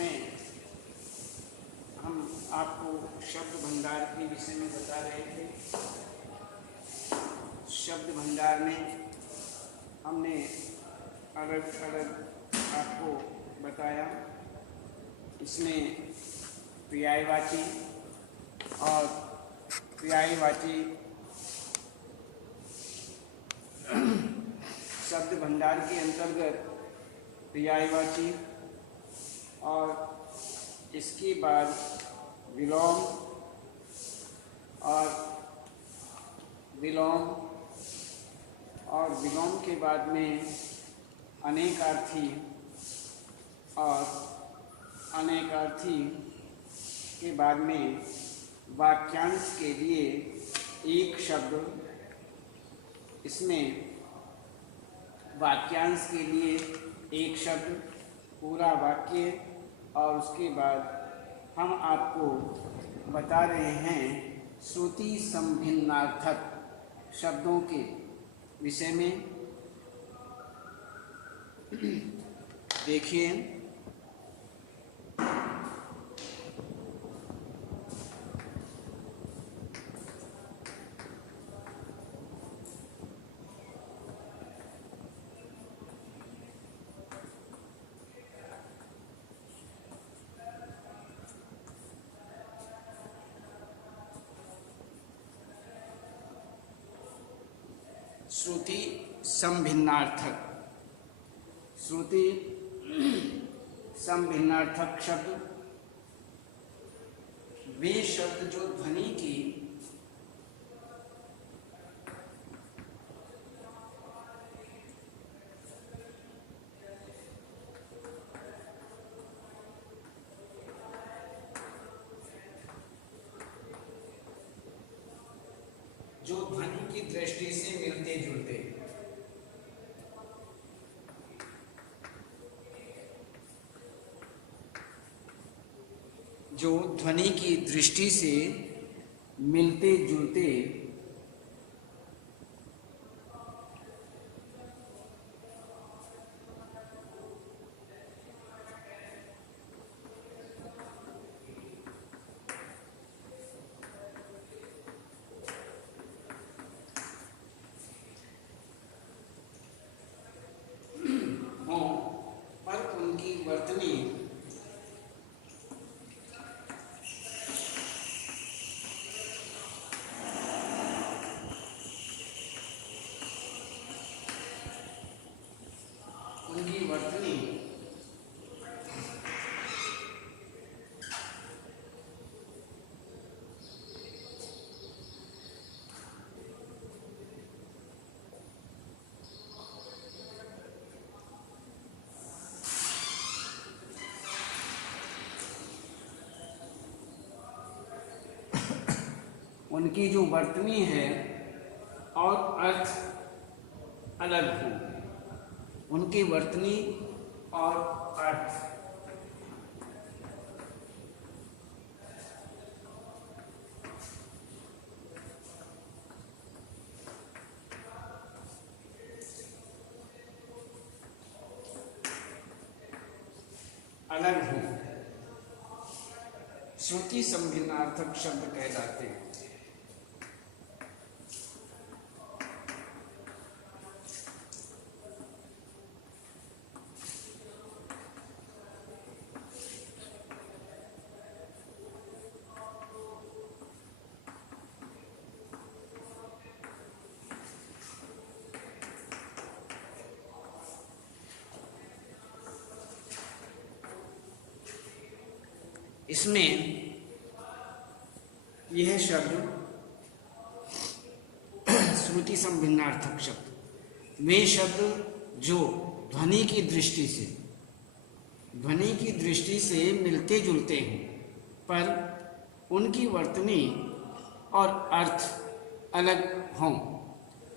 इसमें हम आपको शब्द भंडार के विषय में बता रहे थे। शब्द भंडार में हमने अलग अलग आपको बताया। इसमें पर्यायवाची और पर्यायवाची शब्द भंडार के अंतर्गत पर्यायवाची और इसके बाद विलोम और विलोम के बाद में अनेकार्थी और अनेकार्थी के बाद में वाक्यांश के लिए एक शब्द। इसमें वाक्यांश के लिए एक शब्द, पूरा वाक्य, और उसके बाद हम आपको बता रहे हैं श्रुति संभिन्नार्थक शब्दों के विषय में। देखिए, श्रुति संभिन्नार्थक। श्रुति संभिन्नार्थक शब्द वे शब्द जो ध्वनि की दृष्टि से मिलते जुलते, जो ध्वनि की दृष्टि से मिलते जुलते उनकी जो वर्तनी है और अर्थ अलग हो। उनकी वर्तनी और अर्थ अलग हो, श्रुति संभिन्नार्थक शब्द कहलाते हैं। इसमें यह शब्द श्रुति संभिन्नार्थक शब्द वे शब्द जो ध्वनि की दृष्टि से मिलते जुलते हैं, पर उनकी वर्तनी और अर्थ अलग हों,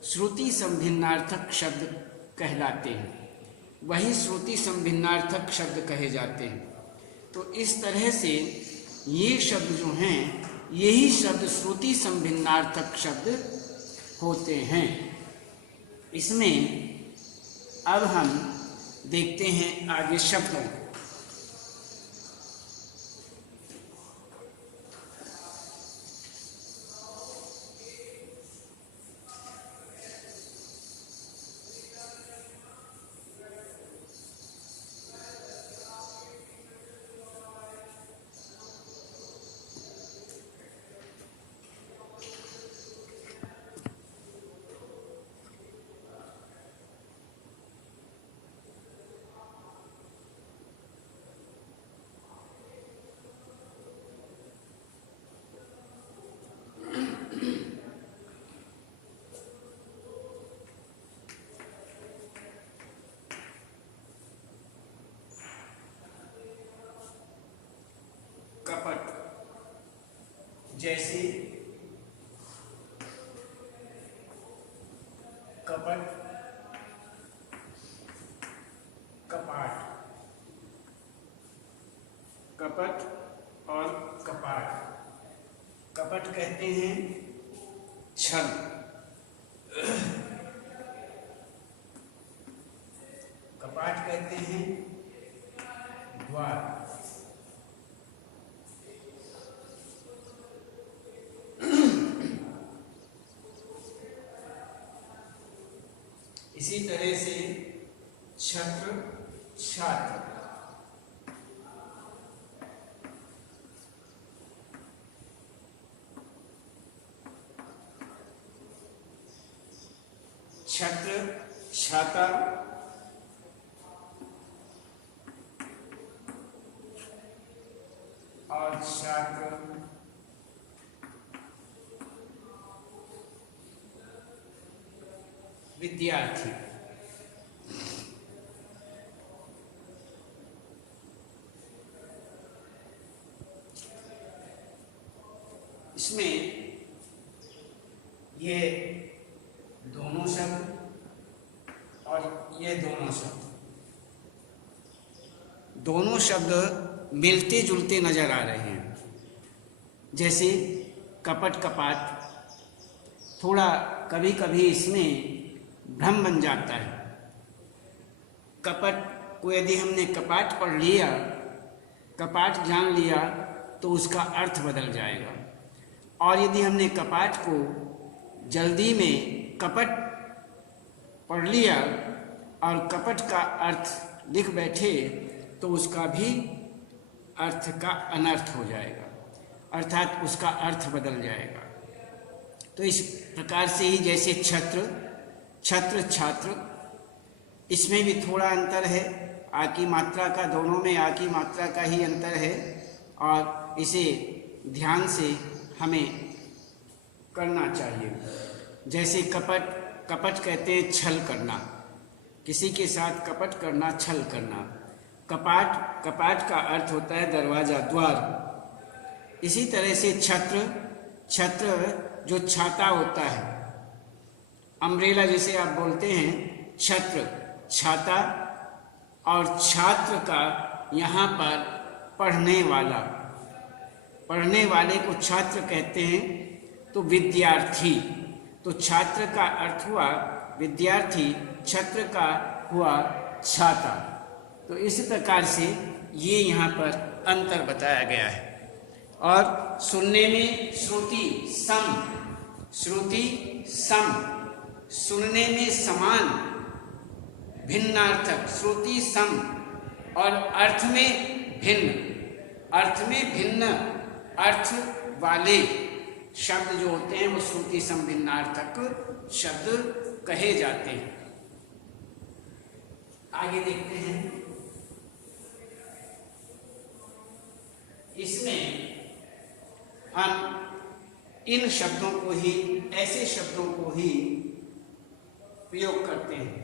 श्रुति संभिन्नार्थक शब्द कहलाते हैं। वही श्रुति संभिन्नार्थक शब्द कहे जाते हैं। तो इस तरह से ये शब्द जो हैं, यही शब्द श्रुति संभिन्नार्थक शब्द होते हैं। इसमें अब हम देखते हैं आगे शब्दों को। जैसे कपट, कपाट, कपट और कपाट। कपट कहते हैं छल, कपाट कहते हैं द्वार, इसी तरह से छत्र, छात्र, छत्र, छाता, और छात्र, विद्यार्थी। इसमें ये दोनों शब्द और ये दोनों शब्द मिलते जुलते नजर आ रहे हैं। जैसे कपट, कपाट, थोड़ा कभी कभी इसमें भ्रम बन जाता है। कपट को यदि हमने कपाट पढ़ लिया, कपाट जान लिया, तो उसका अर्थ बदल जाएगा। और यदि हमने कपाट को जल्दी में कपट पढ़ लिया और कपट का अर्थ लिख बैठे, तो उसका भी अर्थ का अनर्थ हो जाएगा, अर्थात उसका अर्थ बदल जाएगा। तो इस प्रकार से ही जैसे छत्र, छत्र, छात्र, इसमें भी थोड़ा अंतर है। आ की मात्रा का, दोनों में आ की मात्रा का ही अंतर है, और इसे ध्यान से हमें करना चाहिए। जैसे कपट, कपट कहते हैं छल करना, किसी के साथ कपट करना, छल करना। कपाट, कपाट का अर्थ होता है दरवाजा, द्वार। इसी तरह से छत्र, छत्र जो छाता होता है, अम्ब्रेला जिसे आप बोलते हैं, छत्र, छाता। और छात्र का यहाँ पर पढ़ने वाला, पढ़ने वाले को छात्र कहते हैं। तो विद्यार्थी, तो छात्र का अर्थ हुआ विद्यार्थी, छत्र का हुआ छाता। तो इस प्रकार से ये यहाँ पर अंतर बताया गया है। और सुनने में श्रुति सम, श्रुति सम, सुनने में समान, भिन्नार्थक, श्रुति सम, और अर्थ में भिन्न, अर्थ में भिन्न अर्थ वाले शब्द जो होते हैं वो श्रुति सम भिन्नार्थक शब्द कहे जाते हैं। आगे देखते हैं। इसमें हम इन शब्दों को ही, ऐसे शब्दों को ही प्रयोग करते हैं।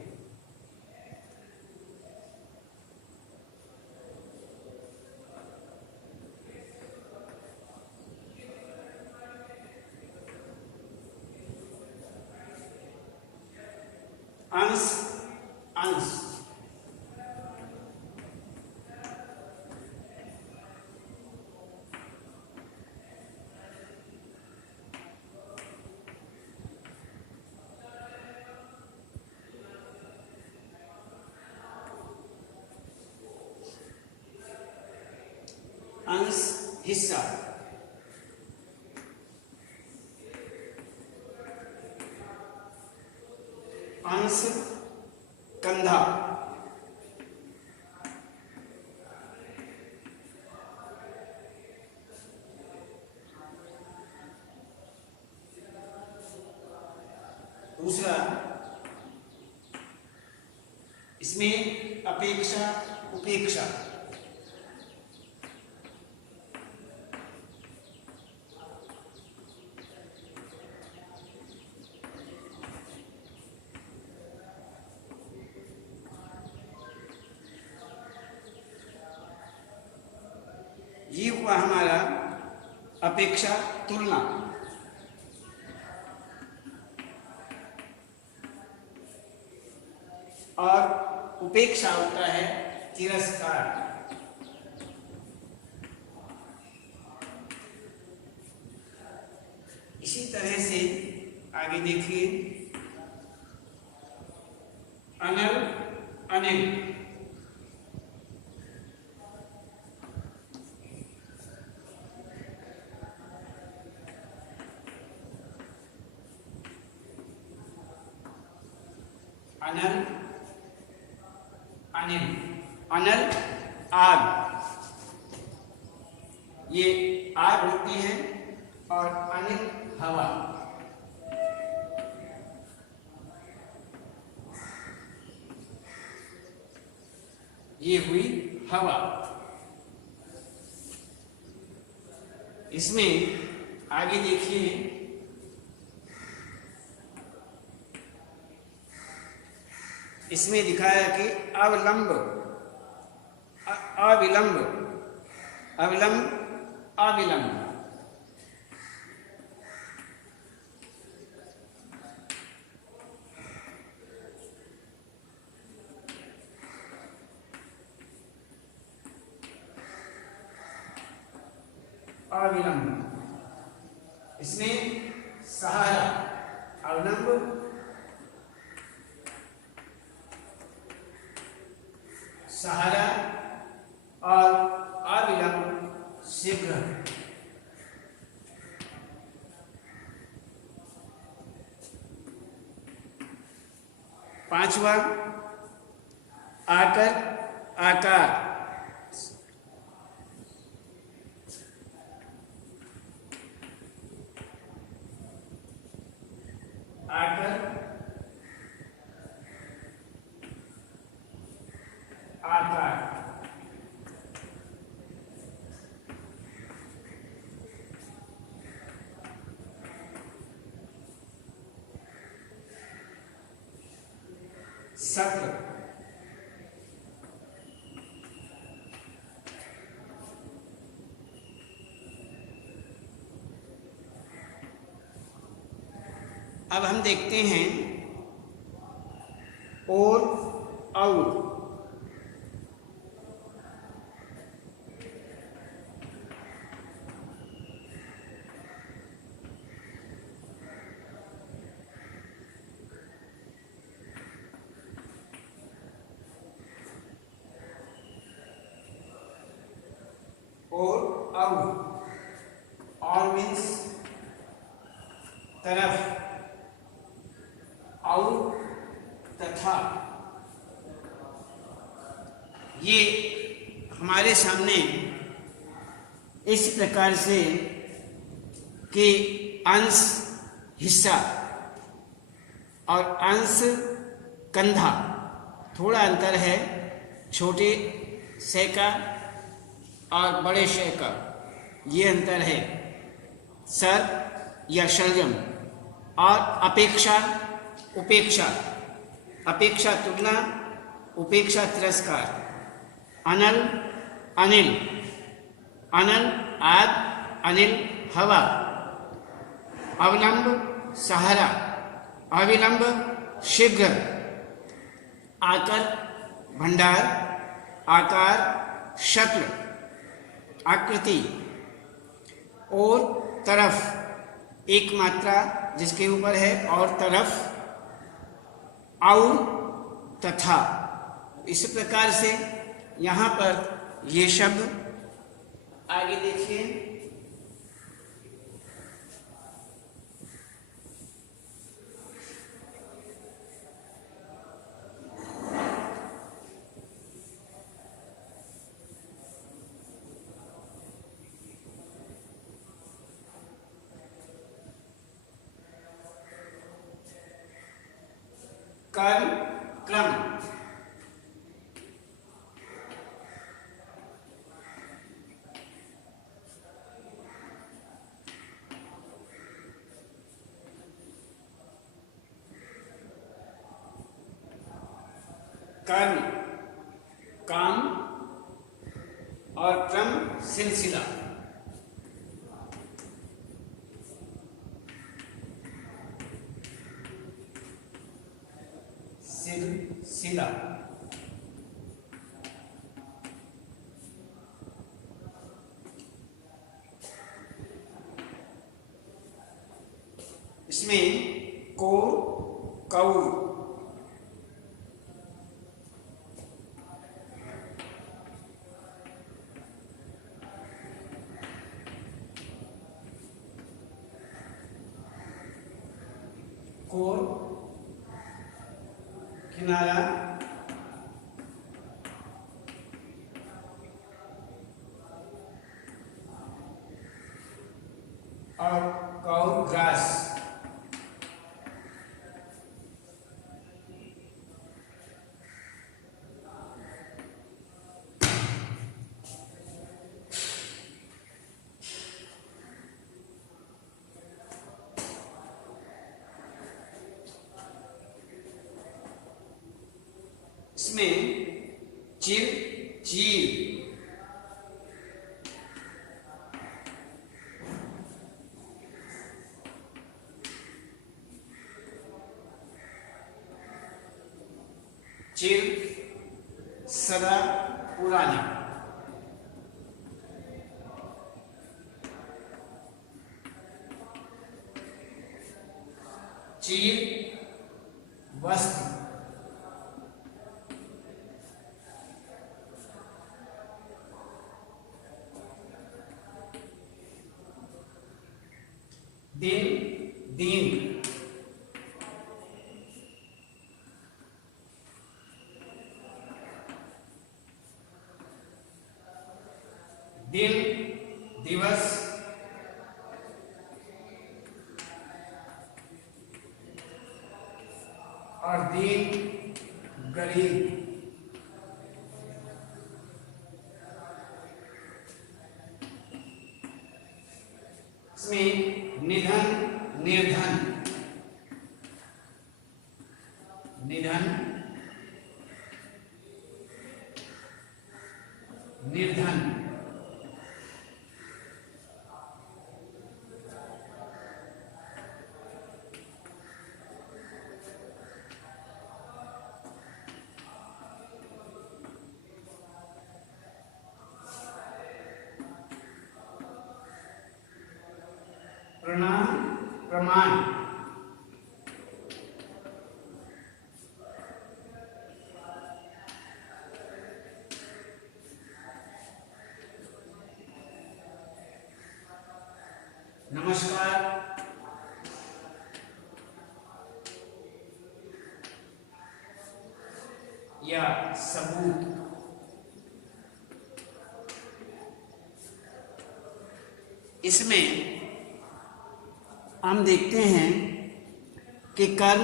अंश, अंश, अंश, हिस्सा, अंश, कंधा, दूसरा इसमें अपेक्षा, उपेक्षा, ये हुआ हमारा अपेक्षा तुलना, और उपेक्षा होता है तिरस्कार। इसी तरह से आगे देखिए, अनल अनिल, अनल अनिल, अनल आग, ये आग होती है, और अनिल हवा। ये हुई हवा। इसमें आगे देखिए, इसमें दिखाया कि अवलंब, अविलंब, अविलंब, अविलंब, अविलंब। इसमें सहारा, अवलंब, सहारा, और अविलंब शीघ्र। पांचवा आकर, आकार, आकर, आकार। सत्र, अब हम देखते हैं और और मीन्स तरफ, और तथा। ये हमारे सामने इस प्रकार से कि अंश हिस्सा और अंश कंधा, थोड़ा अंतर है छोटे से का और बड़े शय का, ये अंतर है। सर या शलजम, और अपेक्षा, उपेक्षा, अपेक्षा तुलना, उपेक्षा तिरस्कार। अनल अनिल, अनल आग, अनिल हवा। अवलंब सहारा, अविलंब शीघ्र। आकर भंडार, आकार शक्ल, आकृति। और तरफ एक मात्रा जिसके ऊपर है, और तरफ, और तथा। इस प्रकार से यहाँ पर ये शब्द आगे देखिए, कर्म क्रम, कर्म काम, और क्रम सिलसिला। इसमें को, कौर, कोर, किनारा, और कौर ग्रास। इसमें चिर, चीर, चिर, सदा, पुराना, चीर, वस्त्र, दिन, दीन, दिन, दिवस, और दीन, गरीब। इसमें निधन, निर्धन, निधन, निर्धन, प्रणाम, प्रमाण, नमस्कार, या सबूत। इसमें हम देखते हैं कि कर्म,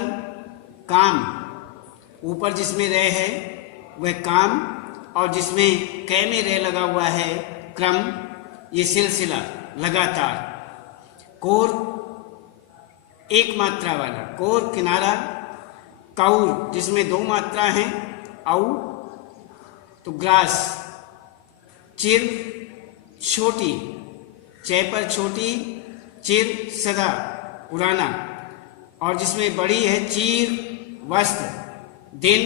काम, ऊपर जिसमें रह है वह काम, और जिसमें कै में रह लगा हुआ है क्रम, ये सिलसिला लगातार। कोर, एक मात्रा वाला, कोर किनारा, कौर जिसमें दो मात्रा हैं, औ तो ग्रास, चिर छोटी, चय पर छोटी, चिर सदा पुराना, और जिसमें बड़ी है चीर वस्त्र, दिन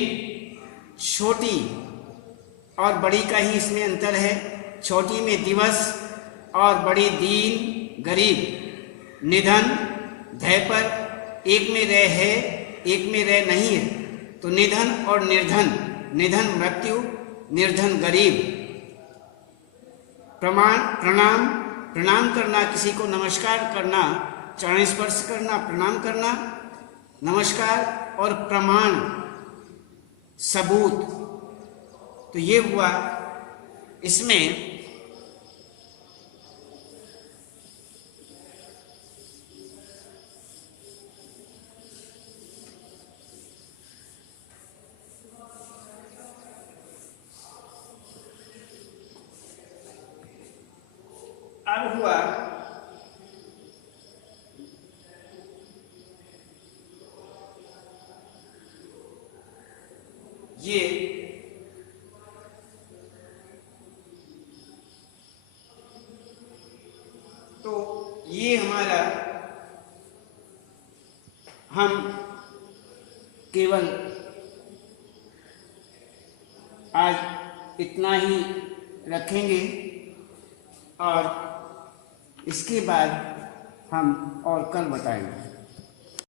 छोटी और बड़ी का ही इसमें अंतर है, छोटी में दिवस और बड़ी दीन गरीब, निधन धय पर एक में रह है एक में रह नहीं है, तो निधन और निर्धन, निधन मृत्यु, निर्धन गरीब। प्रमाण, प्रणाम, प्रणाम करना, किसी को नमस्कार करना, चरण स्पर्श करना, प्रणाम करना, नमस्कार, और प्रमाण सबूत। तो ये हुआ। इसमें अब हुआ ये तो ये हमारा, हम केवल आज इतना ही रखेंगे और इसके बाद हम और कल बताएंगे।